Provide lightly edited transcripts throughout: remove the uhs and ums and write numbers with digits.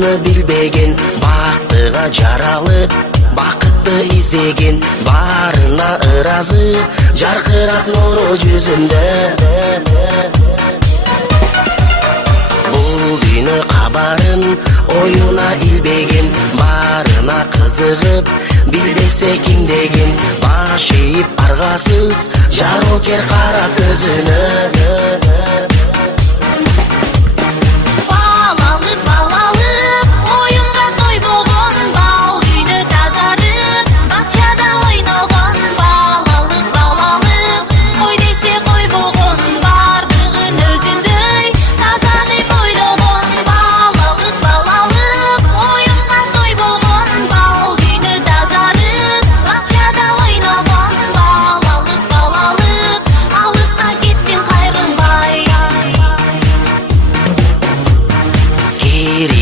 башканы билбеген, бактыга жаралып бакытты издеген, барына ыразы жаркырап нуру жүзүндө. Бул күнү кабарын оюна илбеген, барына кызыгып билбесе ким деген, баш ийип аргасыз жарокер кара көзүнө.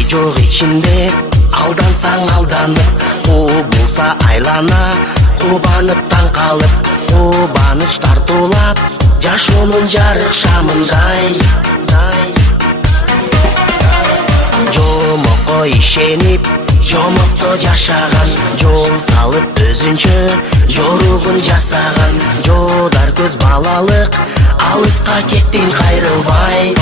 Жок ичинде алдансаң алданып, кубулса айлана, кубанып таң калып, кубаныч тартуулап, жашоонун жарык шамындай. Жомокко ишенип, жомокто жашаган, жол салып өзүнчө жоругун жасаган, жодар көз балалык, алыска кеттин кайрылбай.